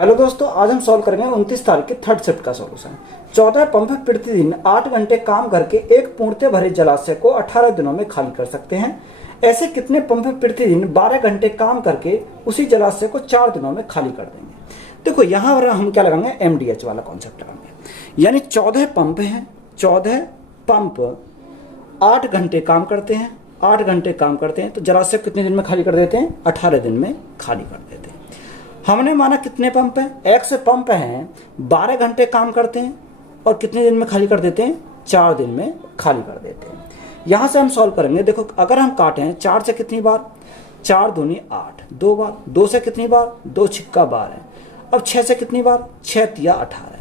Hello दोस्तों, आज हम सॉल्व करेंगे 29 तारीख के थर्ड शिफ्ट का सॉल्यूशन। 14 पंप प्रतिदिन 8 घंटे काम करके एक पूर्णतः भरे जलाशय को 18 दिनों में खाली कर सकते हैं। ऐसे कितने पंप प्रतिदिन 12 घंटे काम करके उसी जलाशय को 4 दिनों में खाली कर देंगे। देखो यहाँ पर हम क्या लगाएंगे, MDH वाला कॉन्सेप्ट लगाएंगे। यानी 14 पंप हैं, 14 पंप 8 घंटे काम करते हैं, 8 घंटे काम करते हैं तो जलाशय कितने दिन में खाली कर देते हैं, 18 दिन में खाली कर देते हैं। हमने माना कितने पंप हैं, X पंप हैं, 12 घंटे काम करते हैं और कितने दिन में खाली कर देते हैं, 4 दिन में खाली कर देते हैं। यहाँ से हम सॉल्व करेंगे। देखो अगर हम काटें 4 से कितनी बार, 4 दूनी 8, 2 बार, 2 से कितनी बार, 2 छिक्का 12। अब 6 से कितनी बार, 6 तिया 18,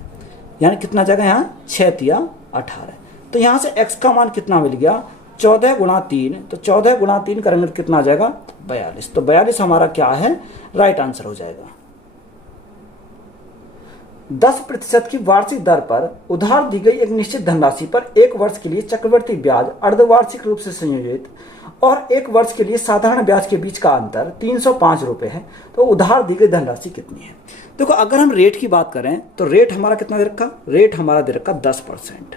यानी कितना जाएगा यहाँ, 6 तिया 18। तो यहाँ से X का मान कितना मिल गया, 14 गुणा 3। तो 14 गुणा 3 करेंगे तो कितना आ जाएगा, 42। तो 42 हमारा क्या है, राइट आंसर हो जाएगा। 10% की वार्षिक दर पर उधार दी गई एक निश्चित धनराशि पर 1 वर्ष के लिए चक्रवृद्धि ब्याज अर्धवार्षिक रूप से संयोजित और 1 वर्ष के लिए साधारण ब्याज के बीच का अंतर 305 रुपये है। तो उधार दी गई धनराशि कितनी है। देखो अगर हम रेट की बात करें तो रेट हमारा कितना दे रखा, रेट हमारा दे रखा 10%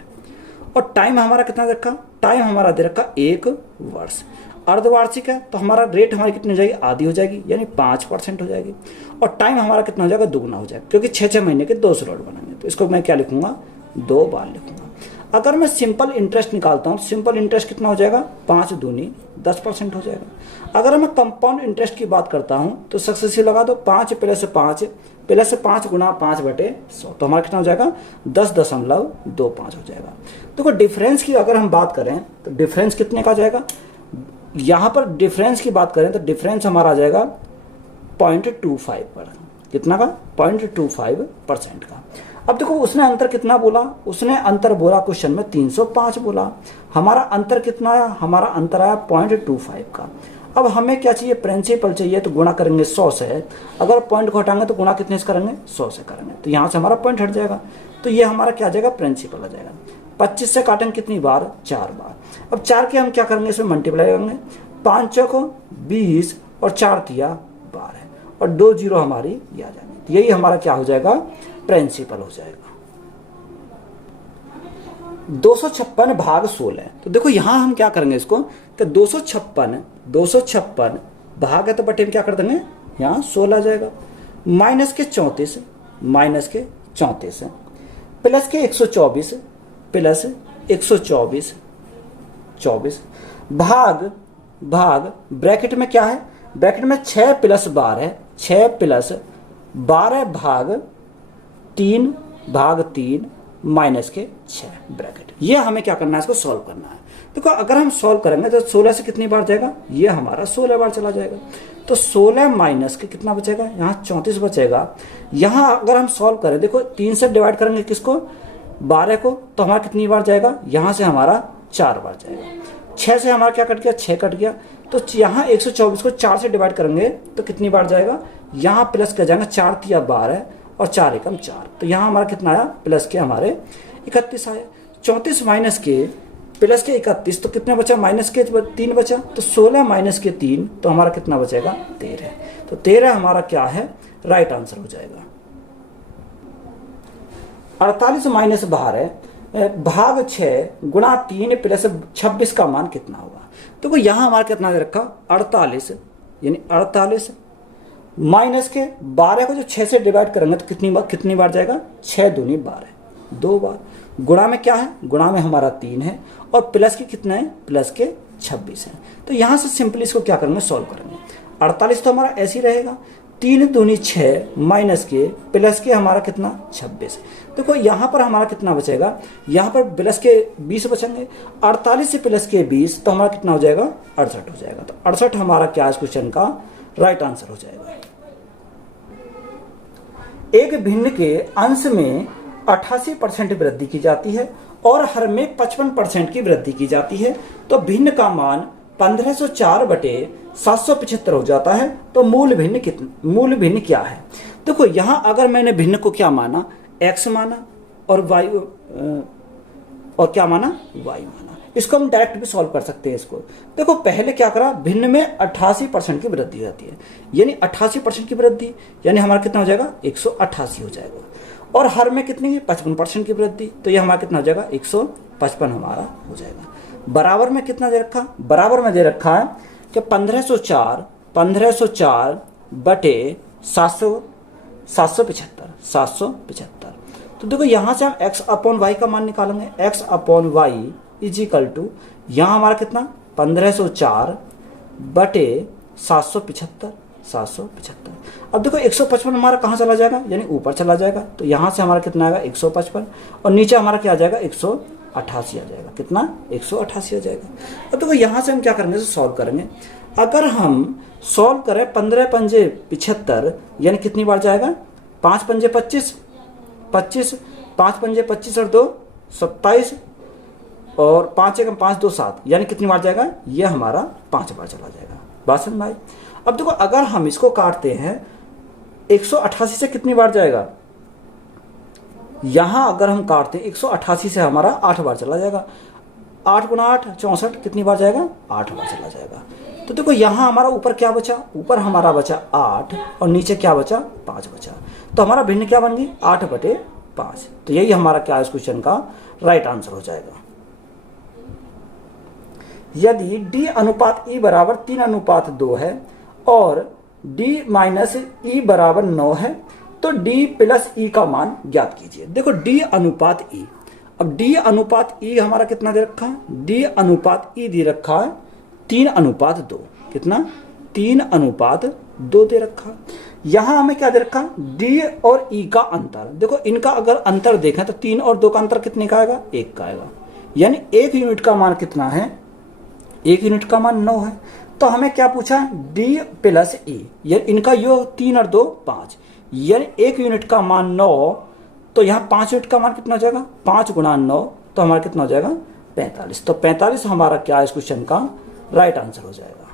और टाइम हमारा कितना दे रखा, टाइम हमारा दे रखा 1 वर्ष। अर्धवार्षिक है तो हमारा रेट हमारी कितनी हो जाएगी, आधी हो जाएगी, यानी 5% हो जाएगी। और टाइम हमारा कितना हो जाएगा, दुगना हो जाएगा, क्योंकि 6 महीने के 2 स्लॉट बनेंगे। तो इसको मैं क्या लिखूंगा, 2 बार लिखूंगा। अगर मैं सिंपल इंटरेस्ट निकालता हूँ, सिंपल इंटरेस्ट कितना हो जाएगा, 5 दूनी 10% हो जाएगा। अगर मैं कंपाउंड इंटरेस्ट की बात करता हूँ तो सक्सेसिव लगा दो, 5 प्लस 5 गुणा 5/100। तो हमारा कितना हो जाएगा, 10.25 हो जाएगा। तो डिफरेंस की अगर हम बात करें तो डिफरेंस कितने का आ जाएगा, यहाँ पर डिफरेंस की बात करें तो डिफरेंस हमारा आ जाएगा 0.25 पर, कितना का, 0.25% का। अब देखो उसने अंतर कितना बोला, उसने अंतर बोला क्वेश्चन में 305 बोला। हमारा अंतर कितना आया, हमारा अंतर आया 0.25 का। अब हमें क्या चाहिए, प्रिंसिपल चाहिए, तो गुणा करेंगे 100 से। अगर पॉइंट को हटाएंगे तो गुणा कितने से करेंगे, 100 से करेंगे। तो यहाँ से हमारा पॉइंट हट जाएगा, तो ये हमारा क्या आ जाएगा, प्रिंसिपल आ जाएगा। 25 से काटेंगे कितनी बार, 4 बार। अब 4 के हम क्या करेंगे, इसमें मल्टीप्लाई करेंगे, 5 चौको 20 और 4 तिया 12 और 2 जीरो हमारी ये आ जाएगी। तो यही हमारा क्या हो जाएगा, प्रिंसिपल हो जाएगा। 256 भाग 16। तो देखो यहां हम क्या करेंगे इसको, तो 256 भाग है तो बटे में क्या कर देंगे, यहाँ 16 आ जाएगा। माइनस के 34 प्लस के 124 प्लस 124 भाग ब्रैकेट में क्या है, ब्रैकेट में 6 प्लस 12 भाग 3 माइनस के 6 ब्रैकेट। ये हमें क्या करना है, इसको सॉल्व करना है। देखो अगर हम सॉल्व करेंगे तो 16 से कितनी बार जाएगा, ये हमारा 16 बार चला जाएगा। तो 16 माइनस के कितना बचेगा, यहाँ 34 बचेगा। यहाँ अगर हम सॉल्व करें, देखो 3 से डिवाइड करेंगे किसको, 12 को, तो हमारा कितनी बार जाएगा, यहाँ से हमारा 4 बार जाएगा। 6 से हमारा क्या कट गया, 6 कट गया। तो यहाँ 124 को 4 से डिवाइड करेंगे तो कितनी बार जाएगा, यहाँ प्लस कर जाएगा, 4 तिया 12 और 4 एकम 4। तो यहाँ हमारा कितना आया, प्लस के हमारे 31 आया। 34 माइनस के प्लस के 31, तो कितना बचा, माइनस के 3 बचा। तो 16 माइनस के 3, तो हमारा कितना बचेगा, 13। तो 13 हमारा क्या है, राइट आंसर हो जाएगा। 48 माइनस भाग 6 गुणा 3 प्लस 26 का मान कितना होगा। तो यहाँ हमारा कितना दे रखा, 48, यानी 48 माइनस के 12 को जो 6 से डिवाइड करेंगे तो कितनी बार जाएगा, 6 दूनी 12, 2 बार। गुणा में क्या है, गुणा में हमारा 3 है और प्लस के कितना है, प्लस के 26 है। तो यहाँ से सिंपली इसको क्या करेंगे, सॉल्व करेंगे। 48 तो हमारा ऐसे ही रहेगा, 3 दूनी 6 माइनस के प्लस के हमारा कितना, 26। देखो यहाँ पर हमारा कितना बचेगा, यहाँ पर प्लस के 20 बचेंगे। 48 से प्लस के 20 तो हमारा कितना हो जाएगा, 68 हो जाएगा। तो 68 हमारा क्या इस क्वेश्चन का राइट आंसर हो जाएगा। एक भिन्न के अंश में 88% वृद्धि की जाती है और हर में 55% की वृद्धि की जाती है, तो भिन्न का मान 1504/775 हो जाता है। तो मूल भिन्न क्या है। देखो यहाँ अगर मैंने भिन्न को क्या माना, x माना और y और क्या माना, y माना। इसको हम डायरेक्ट भी सॉल्व कर सकते हैं इसको। देखो पहले क्या करा, भिन्न में 88% की वृद्धि रहती है, यानी 88% की वृद्धि, यानी हमारा कितना हो जाएगा, 188 हो जाएगा। और हर में कितनी है, 55% की वृद्धि, तो ये हमारा कितना हो जाएगा, 155 हमारा हो जाएगा। बराबर में कितना दे रखा, बराबर में दे रखा है कि 1504 बटे 775। तो देखो यहाँ से हम x अपॉन वाई का मान निकालेंगे। x upon y is equal to, यहाँ हमारा कितना 1504 बटे 775। अब देखो 155 हमारा कहाँ चला जाएगा, यानी ऊपर चला जाएगा, तो यहाँ से हमारा कितना आएगा 155, और नीचे हमारा क्या आ जाएगा 188 आ जाएगा। कितना, 188 आ जाएगा। अब देखो यहाँ से हम क्या करेंगे, सॉल्व करेंगे। अगर हम सॉल्व करें 15 पंजे 75, यानी कितनी बार जाएगा, 5 पंजे 25, 5 पंजे 25 और 2 27, और 5 एकम 5 2 7, यानी कितनी बार जाएगा, ये हमारा 5 बार चला जाएगा। बात समझ में आई। अब देखो अगर हम इसको काटते हैं 188 से कितनी बार जाएगा, यहां अगर हम काटते हैं 188 से हमारा 8 बार चला जाएगा। 8 गुना 8 64, कितनी बार जाएगा, 8 बार चला जाएगा। तो देखो यहाँ हमारा ऊपर क्या बचा, ऊपर हमारा बचा 8 और नीचे क्या बचा, 5 बचा। तो हमारा भिन्न क्या बन गई, 8/5। तो यही हमारा क्या इस क्वेश्चन का राइट आंसर हो जाएगा। यदि d अनुपात e बराबर 3:2 है और d माइनस e बराबर 9 है, तो d प्लस e का मान ज्ञात कीजिए। देखो d अनुपात e, अब d अनुपात e हमारा कितना दे रखा है, d अनुपात e दे रखा है 3:2। कितना, 3:2 दे रखा। यहां हमें क्या दे रखा, d और e का अंतर। देखो इनका अगर अंतर देखें तो 3 और 2 का अंतर कितने का आएगा, 1 का आएगा, यानी 1 यूनिट का मान कितना है, 1 यूनिट का मान 9 है। तो हमें क्या पूछा है, d प्लस e, यानी इनका योग 3 और 2 5, यानी 1 यूनिट का मान 9, तो यहाँ 5 यूनिट का मान कितना हो जाएगा, 5 गुणा 9, तो हमारा कितना हो जाएगा 45। तो 45 हमारा क्या है इस क्वेश्चन का राइट आंसर हो जाएगा।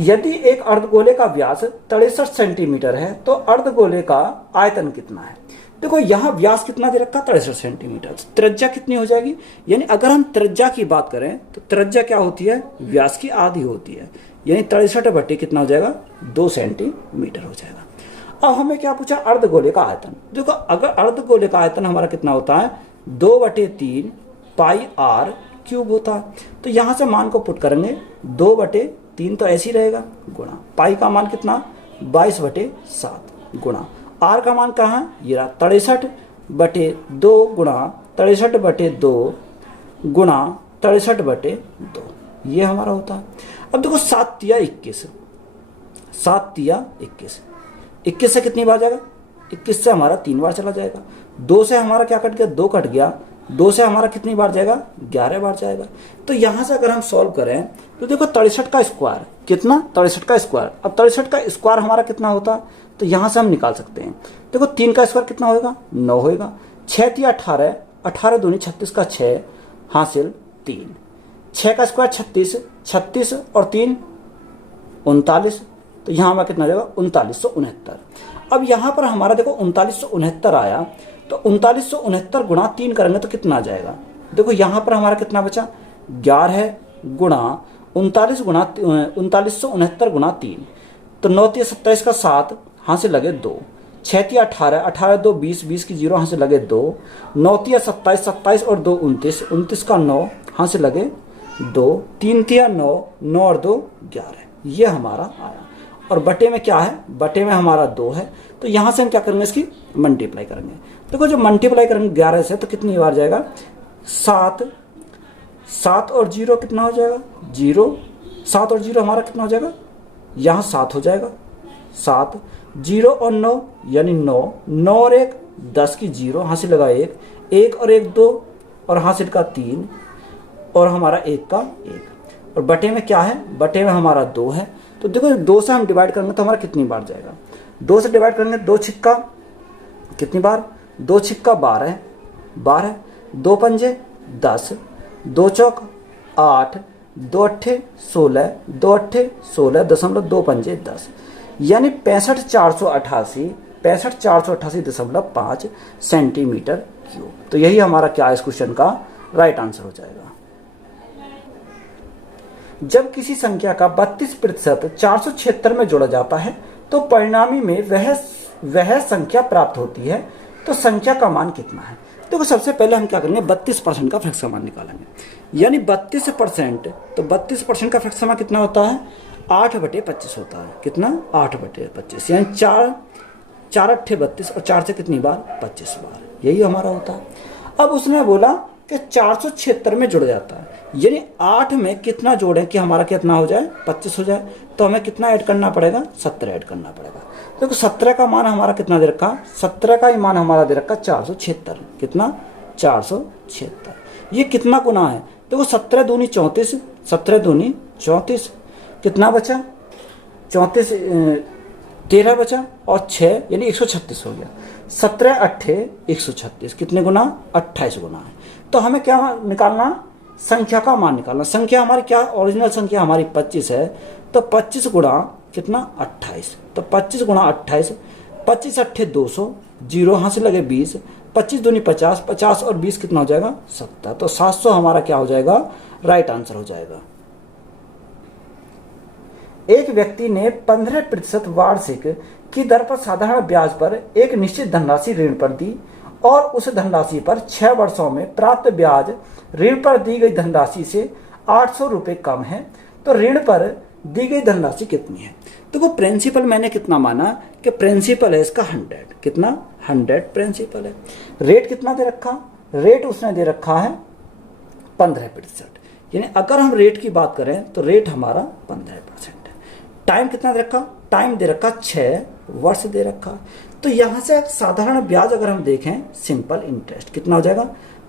यदि एक अर्धगोले का व्यास 63 सेंटीमीटर है तो अर्धगोले का आयतन कितना है। देखो यहाँ व्यास कितना दे रखा, 63 सेंटीमीटर। त्रिज्या कितनी हो जाएगी, यानी अगर हम त्रिज्या की बात करें तो त्रिज्या क्या होती है, व्यास की आधी होती है, यानी 63 बटे कितना हो जाएगा, 2 सेंटीमीटर हो जाएगा। अब हमें क्या पूछा, अर्धगोले का आयतन। देखो अगर अर्धगोले का आयतन हमारा कितना होता है, 2/3 पाई r क्यूब होता है। तो यहाँ से मान को पुट करेंगे, 2/3 तो ऐसे ही रहेगा, गुणा पाई का मान कितना 22/7 गुणा r का मान कहाँ है, ये रहा 63/2 गुणा 63/2 गुणा 63/2, ये हमारा होता है। अब देखो 7 तिया 21, 7 तिया 21, 21 से कितनी बार जाएगा, 21 से हमारा 3 बार चला जाएगा। 2 से हमारा क्या कट गया, 2 कट गया, 2 से हमारा कितनी बार जाएगा, 11 बार जाएगा। तो यहाँ से अगर हम सॉल्व करें तो देखो 63 का स्क्वायर कितना, 63 का स्क्वायर। अब 63 का स्क्वायर हमारा कितना होता है, तो यहाँ से हम निकाल सकते हैं। देखो 3 का स्क्वायर कितना होगा, 9 होगा। 6 तिया 18, 18 दूनी 36 का 6 हासिल 3। 6 का स्क्वायर 36, 36 और 3 39, तो यहाँ हमारा कितना जाएगा 3969। अब यहाँ पर हमारा देखो 3969 आया, तो 3969 गुणा 3 करेंगे तो कितना आ जाएगा। देखो यहाँ पर हमारा कितना बचा, 11 गुणा 39 गुणा 3969 गुणा 3, तो 9 तिया 27 का 7 हाँ से लगे 2। 6 तिया 18, 18 2 20, 20 की 0 हाँ से लगे 2। 9 तिया 27, 27 और 2 29, 29 का 9 हाँ से लगे 2। 3 तिया 9, 9 और 2 11, ये हमारा आया। और बटे में क्या है, बटे में हमारा 2 है, तो यहाँ से हम क्या करेंगे, इसकी मल्टीप्लाई करेंगे। देखो जो मल्टीप्लाई करेंगे 11 से तो कितनी बार जाएगा, 7। 7 और 0 कितना हो जाएगा, 0। 7 और 0 हमारा कितना हो जाएगा, यहाँ 7 हो जाएगा, 7। 0 और 9 यानी 9, 9 और 1 10 की 0 हासिल लगा 1, 1 और 1 2 और हासिल का 3 और हमारा 1 का 1। और बटे में क्या है, बटे में हमारा 2 है। तो देखो 2 से हम डिवाइड करेंगे तो हमारा कितनी बार जाएगा, 2 से डिवाइड करेंगे, 2 छिक्का कितनी बार, 2 छिक्का 12, 12, 2 पंजे 10, 2 चौक 8, 2 अट्ठे 16, 2 अट्ठे 16 दशमलव 2 पंजे 10, यानी 65,488 65,488.5 सेंटीमीटर क्यूब। तो यही हमारा क्या है इस क्वेश्चन का राइट आंसर हो जाएगा। जब किसी संख्या का 32% 476 में जोड़ा जाता है तो परिणामी में वह संख्या प्राप्त होती है, तो संख्या का मान कितना है। देखो सबसे पहले हम क्या करेंगे, 32% का फ्रैक्शन मान निकालेंगे, यानी 32%, तो 32% का फ्रैक्शन मान कितना होता है, 8/25 होता है। कितना, 8/25, यानी 4 अट्ठे 32 और 4 से कितनी बार, 25 बार, यही हमारा होता है। अब उसने बोला कि 476 में जुड़ जाता है, यानी 8 में कितना जोड़ें कि हमारा कितना हो जाए, 25 हो जाए, तो हमें कितना ऐड करना पड़ेगा, 17 ऐड करना पड़ेगा। देखो 17 का मान हमारा कितना दे रखा, 17 का ही मान हमारा दे रखा 476, कितना, 476। ये कितना गुना है, देखो 17 दूनी 34, 17 दूनी 34, कितना बचा, 34, 13 बचा और 6 यानी 136 हो गया। 17 अट्ठे 136, कितने गुना, 28 गुना है। तो हमें क्या निकालना, संख्या का मान निकालना। संख्या हमारी क्या, ओरिजिनल संख्या हमारी 25 है, तो 25 गुणा कितना, 28, तो 25 गुणा 28, 25 अट्ठे 200, 0 यहाँ से लगे 20, 25 दूनी 50, 50 और 20 कितना हो जाएगा, 70, तो 700 हमारा क्या हो जाएगा, राइट आंसर हो जाएगा। एक व्यक्ति ने 15% वार्षिक की दर पर साधारण ब्याज पर एक निश्चित धनराशि ऋण पर दी और उस धनराशि पर 6 वर्षों में प्राप्त ब्याज ऋण पर दी गई धनराशि से 800 रुपये कम है, तो ऋण पर दी गई धनराशि कितनी है। देखो प्रिंसिपल मैंने कितना माना कि प्रिंसिपल है इसका 100, कितना, 100 प्रिंसिपल है। रेट कितना दे रखा, रेट उसने दे रखा है 15%, यानी अगर हम रेट की बात करें तो रेट हमारा 15%। टाइम कितना दे रखा, टाइम दे रखा 6 वर्ष दे रखा। तो यहाँ से साधारण ब्याज अगर हम देखें, सिंपल इंटरेस्ट कितना हो जाएगा,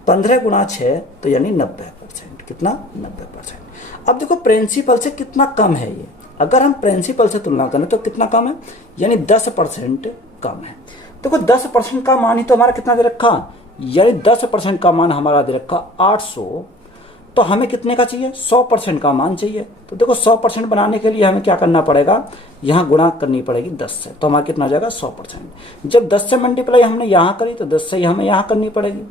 15 गुणा 6, तो यानी 90%, कितना, 90%। अब देखो प्रिंसिपल से कितना कम है ये, अगर हम प्रिंसिपल से तुलना करें तो कितना कम है, यानी 10% कम है। देखो 10% का मान ही तो हमारा कितना दे रखा, यानी 10% का मान हमारा दे रखा 800, तो हमें कितने का चाहिए, 100% का मान चाहिए। तो देखो 100% बनाने के लिए हमें क्या करना पड़ेगा, यहाँ गुणा करनी पड़ेगी 10 से, तो हमारा कितना हो जाएगा, 100%। जब 10 से मल्टीप्लाई हमने यहाँ करी तो 10 से ही हमें यहाँ करनी पड़ेगी,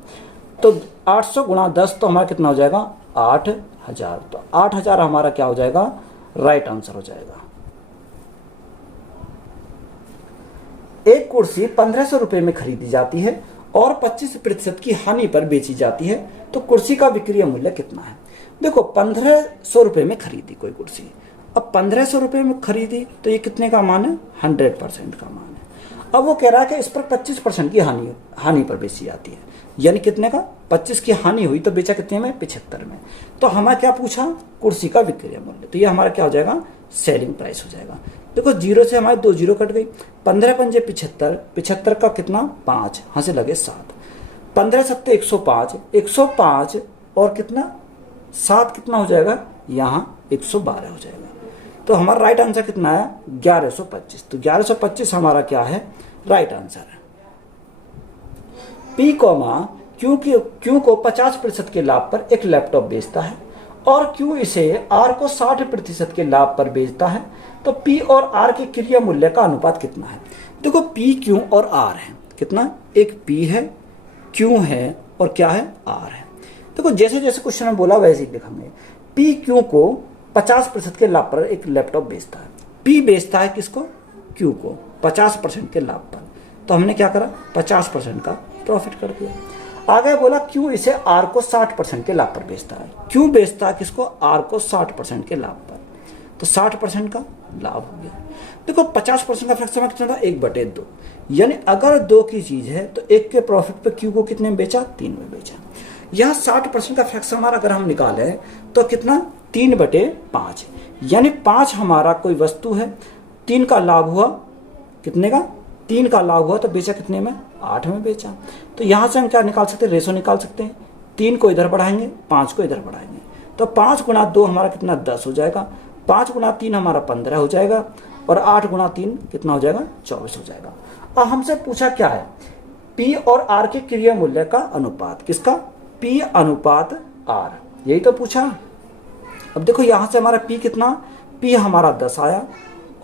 तो 800 गुणा 10, तो हमारा कितना हो जाएगा, 8000। तो 8000 हमारा क्या हो जाएगा, राइट आंसर हो जाएगा। एक कुर्सी 1500 रुपये में खरीदी जाती है और 25% की हानि पर बेची जाती है, तो कुर्सी का विक्रय मूल्य कितना है। देखो 1500 रुपये में खरीदी कोई कुर्सी, अब 1500 रुपये में खरीदी तो ये कितने का मान है, 100% का मान है। अब वो कह रहा है कि इस पर 25% की हानि पर बेची जाती है, यानी कितने का, 25 की हानि हुई तो बेचा कितने में, 75 में। तो हमें क्या पूछा, कुर्सी का विक्रय मूल्य, तो ये हमारा क्या हो जाएगा, सेलिंग प्राइस हो जाएगा। देखो 0 से हमारे 2 0 कट गई, 15 पंजे 75, 75 का कितना, 5, यहाँ से लगे 7, 15 सत्ते 105, 105 और कितना, 7 कितना हो जाएगा, यहाँ 112 हो जाएगा। तो हमारा राइट आंसर कितना है, 1125। तो 1125 हमारा क्या है, राइट आंसर है। P, Q को 50% के लाभ पर एक लैपटॉप बेचता है और Q इसे R को 60% के लाभ पर बेचता है, तो P और R के क्रिया मूल्य का अनुपात कितना है। देखो P, Q और R है, कितना, एक P है, Q है और क्या है, R है। देखो जैसे जैसे क्वेश्चन में बोला वैसे ही लिखेंगे। P Q को 50% के लाभ पर एक लैपटॉप बेचता है, P बेचता है किसको, Q को 50% के लाभ पर, तो हमने क्या करा, 50% का प्रॉफिट कर दिया। आगे बोला Q इसे R को 60% के लाभ पर बेचता है, Q बेचता है किसको, R को 60% के लाभ पर, तो 60% का लाभ हो गया। देखो 50% का फ्रैक्शन में कितना था, 1/2, यानी अगर 2 की चीज है तो 1 के प्रॉफिट पे Q को कितने में बेचा, 3 में बेचा। यहाँ 60% का फ्रैक्शन हमारा अगर हम निकाले तो कितना, 3/5, यानी 5 हमारा कोई वस्तु है, 3 का लाभ हुआ, कितने का, 3 का लाभ हुआ, तो बेचा कितने में, 8 में बेचा। तो यहाँ से हम क्या निकाल सकते हैं, रेशो निकाल सकते हैं, 3 को इधर बढ़ाएंगे, 5 को इधर बढ़ाएंगे, तो 5 गुणा 2 हमारा कितना, 10 हो जाएगा, 5 गुणा 3 हमारा 15 हो जाएगा, और 8 गुणा 3 कितना हो जाएगा, 24 हो जाएगा। अब हमसे पूछा क्या है, P और R के क्रिया मूल्य का अनुपात, किसका, P अनुपात R, यही तो पूछा। अब देखो यहाँ से हमारा P कितना, P हमारा 10 आया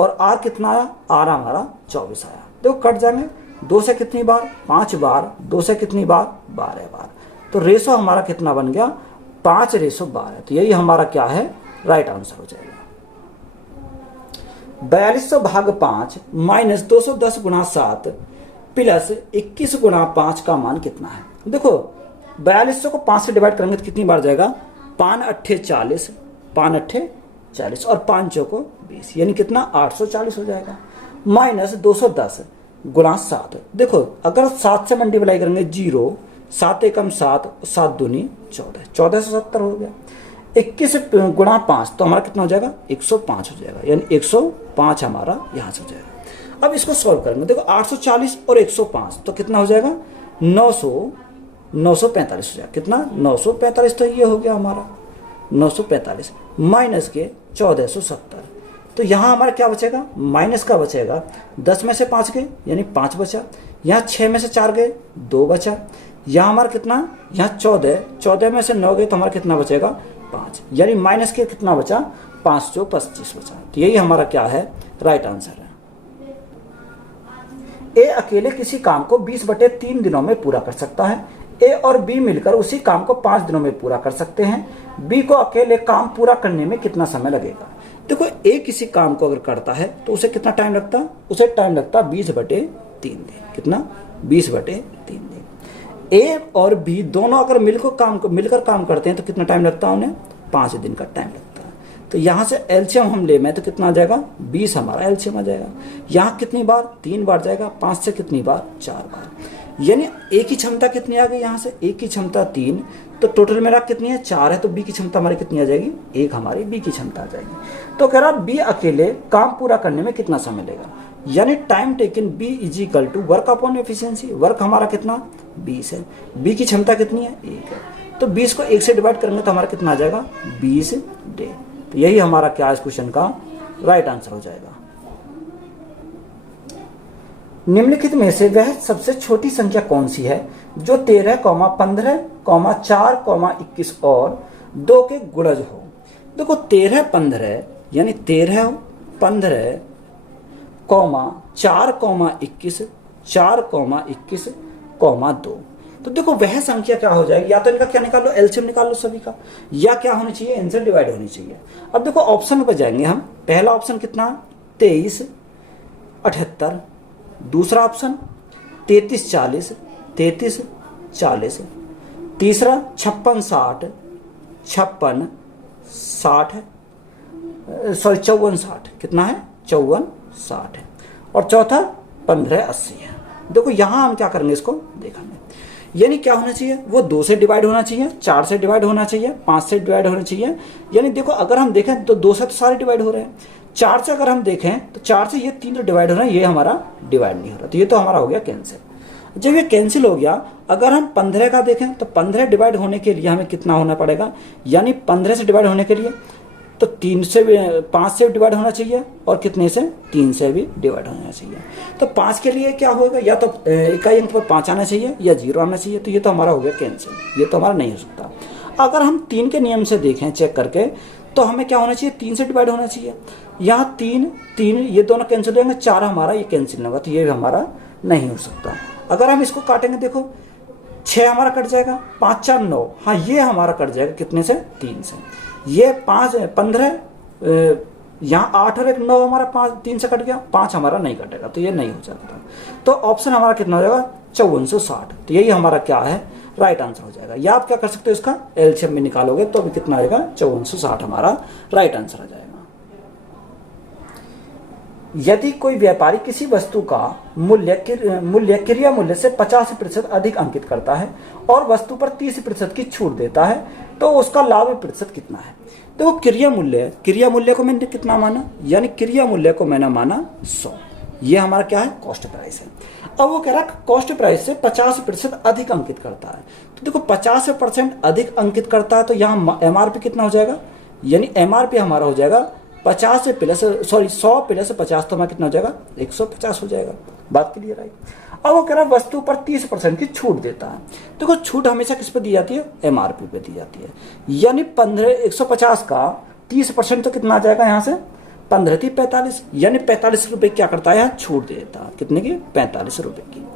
और R कितना आया, R हमारा 24 आया। देखो कट जाएंगे, 2 से कितनी बार, 5 बार, 2 से कितनी बार, 12 बार। तो रेशो हमारा कितना बन गया, 5:12। तो यही हमारा क्या है, राइट आंसर हो जाएगा। 4200 भाग 5 माइनस 210 गुणा 7 प्लस 21 गुणा 5 का मान कितना है। देखो 4200 को 5 से डिवाइड करेंगे तो कितनी बार जाएगा, 5 अट्ठे 40, 5 अट्ठे 40 और 5 चौको 20, यानी कितना 840 हो जाएगा। माइनस 210 गुणा 7, देखो अगर 7 से मल्टीप्लाई करेंगे 0, 7 एकम 7, 7 दूनी 14, 1470 हो गया। 21 गुणा 5 तो हमारा कितना हो जाएगा, 105 हो जाएगा, यानी 105 हमारा यहाँ से हो जाएगा। अब इसको सॉल्व करेंगे, देखो 840 और 105 तो कितना हो जाएगा, 945 हो जाएगा। कितना, 945। तो ये हो गया हमारा 945 माइनस के 1470। तो यहाँ हमारा क्या बचेगा, माइनस का बचेगा। 10 में से 5 गए यानी 5 बचा। यहाँ 6 में से 4 गए 2 बचा। यहाँ हमारा कितना, यहाँ 14 में से 9 गए तो हमारा कितना बचेगा, 5, यानी माइनस के कितना बचा, 5 जो 25 बचा। तो यही हमारा क्या है, राइट आंसर है। ए अकेले किसी काम को 20/3 दिनों में पूरा कर सकता है। ए और बी मिलकर उसी काम को 5 दिनों में पूरा कर सकते हैं। बी को अकेले काम पूरा करने में कितना समय लगेगा। देखो ए किसी काम को अगर करता है तो उसे कितना टाइम लगता है, उसे टाइम लगता है 20/3 दिन। कितना, 20/3 दिन। ए और बी दोनों अगर मिलकर काम करते हैं तो कितना टाइम लगता है उन्हें, 5 दिन का टाइम लगता है। तो यहाँ से एलसीएम हम ले में तो कितना आ जाएगा, 20 हमारा एलसीएम आ जाएगा। यहाँ कितनी बार, 3 बार जाएगा। 5 से कितनी बार, 4 बार, यानी ए की क्षमता कितनी आ गई, यहाँ से ए की क्षमता 3, तो टोटल मेरा कितनी है, 4 है। तो बी की क्षमता हमारी कितनी आ जाएगी, 1 हमारी बी की क्षमता आ जाएगी। तो कह रहा बी अकेले काम पूरा करने में कितना समय लेगा, यानी time taken B is equal to work upon efficiency. Work हमारा कितना, 20 है। बी की क्षमता कितनी है, 1 है। तो 20 को 1 से डिवाइड करेंगे तो हमारा कितना आ जाएगा, 20 डे। तो यही हमारा क्या इस क्वेश्चन का राइट आंसर हो जाएगा। निम्नलिखित में से वह सबसे छोटी संख्या कौन सी है जो 13, 15, 4, 21 और 2 के गुणज हो। देखो 13, 15 यानी 13, 15, 4, 21, 4, 21, 2। तो देखो वह संख्या क्या हो जाएगी, या तो इनका क्या निकाल लो, एलसीएम निकाल लो सभी का, या क्या होनी चाहिए, इनसे डिवाइड होनी चाहिए। अब देखो ऑप्शन पे जाएंगे हम। पहला ऑप्शन कितना, 23, 78। दूसरा ऑप्शन 33, 40, 33, 40। तीसरा 56, 60, 56, 60 है, सॉरी 54, 60। कितना है, 54, 60 है। और चौथा 15, 80 है। देखो यहां हम क्या करेंगे, इसको देखेंगे, यानी क्या होना चाहिए, वो 2 से डिवाइड होना चाहिए, 4 से डिवाइड होना चाहिए, 5 से डिवाइड होना चाहिए। यानी देखो अगर हम देखें तो 2 से तो सारे डिवाइड हो रहे हैं। 4 से अगर हम देखें तो 4 से ये 3 तो डिवाइड हो रहा है, ये हमारा डिवाइड नहीं हो रहा। तो ये तो हमारा हो गया कैंसिल। जब ये कैंसिल हो गया, अगर हम 15 का देखें तो 15 डिवाइड होने के लिए हमें कितना होना पड़ेगा, यानी 15 से डिवाइड होने के लिए तो 5 से डिवाइड होना चाहिए, और कितने से, 3 से भी डिवाइड होना चाहिए। तो 5 के लिए क्या होगा, या तो इकाई अंक पर 5 आना चाहिए या 0 आना चाहिए। तो ये तो हमारा हो गया कैंसिल, ये तो हमारा नहीं हो सकता। अगर हम 3 के नियम से देखें, चेक करके, तो हमें क्या होना चाहिए, 3 से डिवाइड होना चाहिए। यहाँ 3 ये दोनों कैंसिल होंगे, 4 हमारा ये कैंसिल होगा, तो ये भी हमारा नहीं हो सकता। अगर हम इसको काटेंगे, देखो 6 हमारा कट जाएगा, 5, 4, 9, हाँ ये हमारा कट जाएगा कितने से, 3 से। ये 5, 15, यहाँ 8 और 1, 9 हमारा 3 से कट गया, 5 हमारा नहीं कटेगा, तो ये नहीं हो सकता। तो ऑप्शन हमारा कितना हो जाएगा, 5460। तो यही हमारा क्या है, राइट आंसर हो जाएगा। या आप क्या कर सकते हो, इसका एलसीएम में निकालोगे तो अभी कितना आएगा, 5460 हमारा राइट आंसर आ जाएगा। यदि कोई व्यापारी किसी वस्तु का मूल्य क्रिया मूल्य से 50% अधिक अंकित करता है और वस्तु पर 30% की छूट देता है, तो उसका लाभ प्रतिशत कितना है। तो क्रिया मूल्य को मैंने कितना माना, यानी क्रिया मूल्य को मैंने माना 100। ये हमारा क्या है, कॉस्ट प्राइस है। अब वो कह रहा है कॉस्ट प्राइस से 50% अधिक अंकित करता है। तो देखो 50% अधिक अंकित करता है, तो यहाँ एमआरपी कितना हो जाएगा, यानी एमआरपी हमारा हो जाएगा 100 प्लस 50, तो हमारा कितना हो जाएगा, 150 हो जाएगा। बात क्लियर आई। अब वो कह रहा है वस्तु पर 30% की छूट देता है। देखो छूट हमेशा किस पे दी जाती है, एमआरपी पे दी जाती है। यानी 150 का 30% तो कितना आ जाएगा, यहाँ से 15 थी 45, यानी 45 रुपए क्या करता है यहाँ छूट देता है, कितने की 45 रुपए की।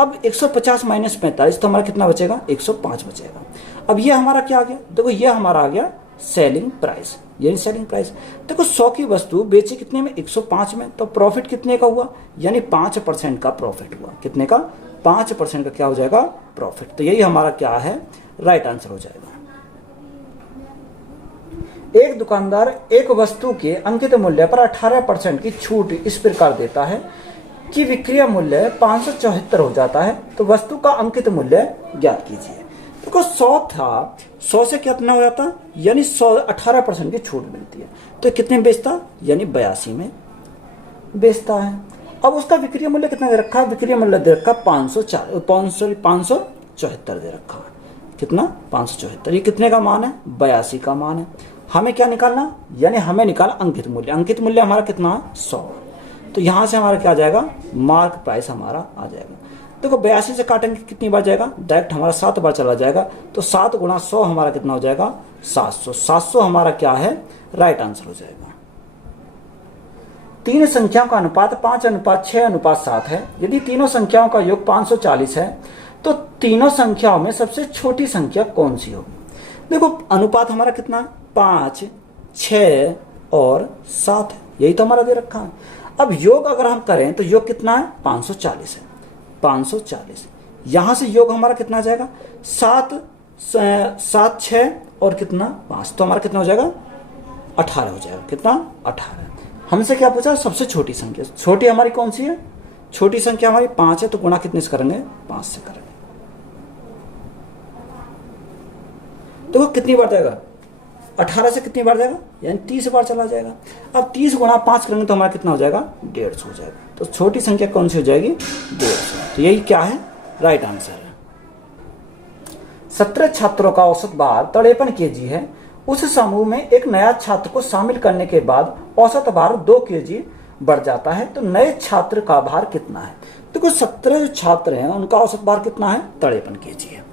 अब 150 माइनस 45 तो हमारा कितना बचेगा 105 बचेगा। अब ये हमारा क्या आ गया, देखो ये हमारा आ गया सेलिंग प्राइस, यानी सेलिंग प्राइस। देखो 100 की वस्तु बेची कितने में 105 में, तो प्रॉफिट कितने का हुआ, यानी 5% का प्रॉफिट हुआ, कितने का 5% का क्या हो जाएगा प्रॉफिट। तो यही हमारा क्या है राइट आंसर हो जाएगा। एक दुकानदार एक वस्तु के अंकित मूल्य पर 18% की छूट इस प्रकार देता है कि विक्रय मूल्य 574 हो जाता है, तो वस्तु का अंकित मूल्य ज्ञात कीजिए। देखो 100 था, 100 से कितना हो जाता, यानी 18% की छूट मिलती है, तो कितने में बेचता, यानी 82 में बेचता है। अब उसका विक्रय मूल्य कितना दे रखा, विक्रय मूल्य दे रखा 574 दे रखा, कितना 574, ये कितने का मान है 82 का मान है। हमें क्या निकालना, यानी हमें निकालना अंकित मूल्य, अंकित मूल्य हमारा कितना 100, तो यहां से हमारा क्या आ जाएगा मार्क प्राइस हमारा आ जाएगा। देखो 82 से काटेंगे कितनी बार जाएगा, डायरेक्ट हमारा 7 बार चला जाएगा, तो 7 गुणा 100 हमारा कितना हो जाएगा 700, 700 हमारा क्या है राइट आंसर हो जाएगा। तीन संख्याओं का अनुपात 5:6:7 है। यदि तीनों संख्याओं का योग 540 है तो तीनों संख्याओं में सबसे छोटी संख्या कौन सी होगी। देखो अनुपात हमारा कितना है 5, 6 और 7 है, यही तो हमारा दे रखा है। अब योग अगर हम करें तो योग कितना है 540 है, 540 यहां से योग हमारा कितना आ जाएगा 7, 6 और कितना 5, तो हमारा कितना हो जाएगा 18 हो जाएगा, कितना 18। हमसे क्या पूछा सबसे छोटी संख्या, छोटी हमारी कौन सी है, छोटी संख्या हमारी 5 है, तो गुणा कितने से करेंगे 5 से करेंगे। देखो कितनी बार जाएगा 18 से कितनी बार जाएगा, यानी 30 बार चला जाएगा। अब 30 गुणा 5 करेंगे तो हमारा कितना हो जाएगा 150 हो जाएगा, तो छोटी संख्या कौन सी हो जाएगी 150। तो यही क्या है राइट आंसर है। 17 छात्रों का औसत भार 53 kg है। उस समूह में एक नया छात्र को शामिल करने के बाद औसत भार 2 kg बढ़ जाता है, तो नए छात्र का भार कितना है। देखो 17 जो छात्र हैं उनका औसत भार कितना है 53 kg है,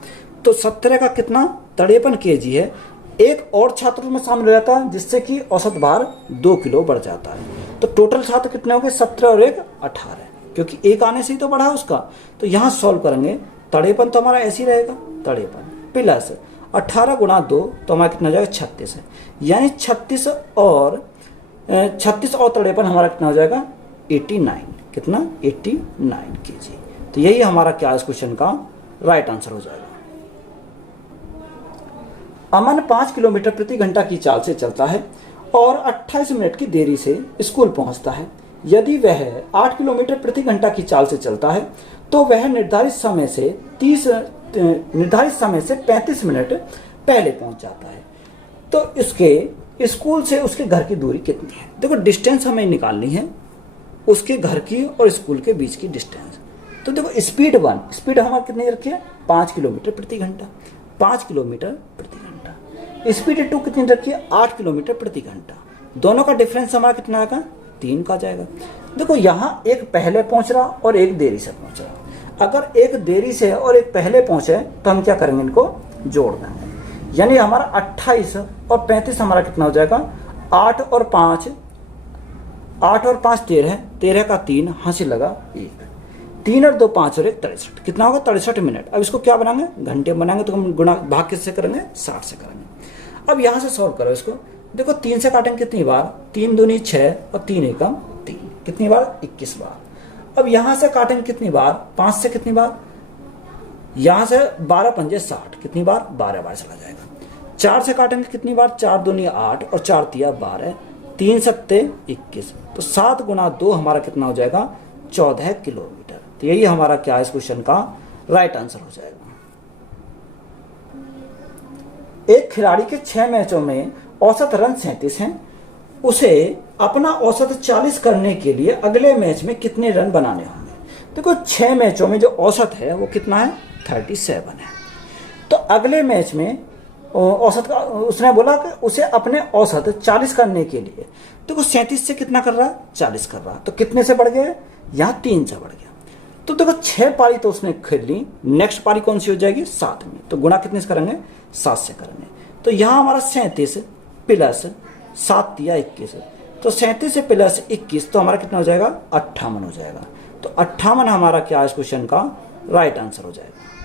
तो 17 का कितना 53 kg है। एक और छात्र में शामिल हो जाता है जिससे कि औसत भार 2 किलो बढ़ जाता है, तो टोटल छात्र कितने हो गए 17 और 1 18, क्योंकि एक आने से ही तो बढ़ा उसका। तो यहाँ सॉल्व करेंगे 53 तो हमारा ऐसे ही रहेगा 53 प्लस 18 गुणा 2 तो हमारा कितना हो जाएगा 36 है, यानी 36 और 53 हमारा कितना हो जाएगा 89, कितना 89 kg। तो यही हमारा क्या इस क्वेश्चन का राइट आंसर हो जाएगा। अमन 5 किलोमीटर प्रति घंटा की चाल से चलता है और 28 मिनट की देरी से स्कूल पहुंचता है। यदि वह 8 किलोमीटर प्रति घंटा की चाल से चलता है तो वह निर्धारित समय से 35 मिनट पहले पहुंच जाता है, तो इसके स्कूल से उसके घर की दूरी कितनी है। देखो डिस्टेंस हमें निकालनी है, उसके घर की और स्कूल के बीच की डिस्टेंस। तो देखो स्पीड हमारा कितनी रखी है 5 किलोमीटर प्रति घंटा, 5 किलोमीटर प्रति घंटा। स्पीड 2 कितनी रखी है 8 किलोमीटर प्रति घंटा। दोनों का डिफरेंस हमारा कितना आएगा 3 का जाएगा। देखो यहाँ एक पहले पहुंच रहा और एक देरी से पहुंच रहा, अगर एक देरी से और एक पहले पहुंचे तो हम क्या करेंगे इनको जोड़ देंगे, यानी हमारा 28 और 35 हमारा कितना हो जाएगा 8 और 5 13, 13 का 3 हासिल लगा 1, 3 और 2 5 और 1 63, कितना होगा 63 मिनट। अब इसको क्या बनाएंगे घंटे बनाएंगे, तो हम गुणा भाग किससे करेंगे 60 से करेंगे। अब यहाँ से सॉल्व करो इसको, देखो 3 से काटेंगे कितनी बार 3 दूनी 6 और 3 एकम 3, कितनी बार 21 बार। अब यहाँ से काटेंगे कितनी बार 5 से कितनी बार, यहाँ से 12 पंजे 60, कितनी बार 12 बार चला जाएगा। 4 से काटेंगे कितनी बार 4 दूनी 8 और 4 तिया 12, 3 सत्ते 21, तो 7 गुणा 2 हमारा कितना हो जाएगा 14 किलोमीटर। तो यही हमारा क्या है इस क्वेश्चन का राइट आंसर हो जाएगा। एक खिलाड़ी के 6 मैचों में औसत रन 37 हैं, उसे अपना औसत 40 करने के लिए अगले मैच में कितने रन बनाने होंगे। देखो 6 मैचों में जो औसत है वो कितना है 37 है, तो अगले मैच में औसत का उसने बोला कि उसे अपने औसत 40 करने के लिए, देखो 37 से कितना कर रहा है 40 कर रहा है, तो कितने से बढ़ गया यहाँ 3 से बढ़ गया। तो देखो 6 पारी तो उसने खेल ली, नेक्स्ट पारी कौन सी हो जाएगी 7 में, तो गुणा कितने से करेंगे 7 से करेंगे। तो यहाँ हमारा 37 प्लस 7 या 21, तो 37 से प्लस 21 तो हमारा कितना हो जाएगा, 58 हो जाएगा। तो 58 हमारा क्या है इस क्वेश्चन का राइट आंसर हो जाएगा।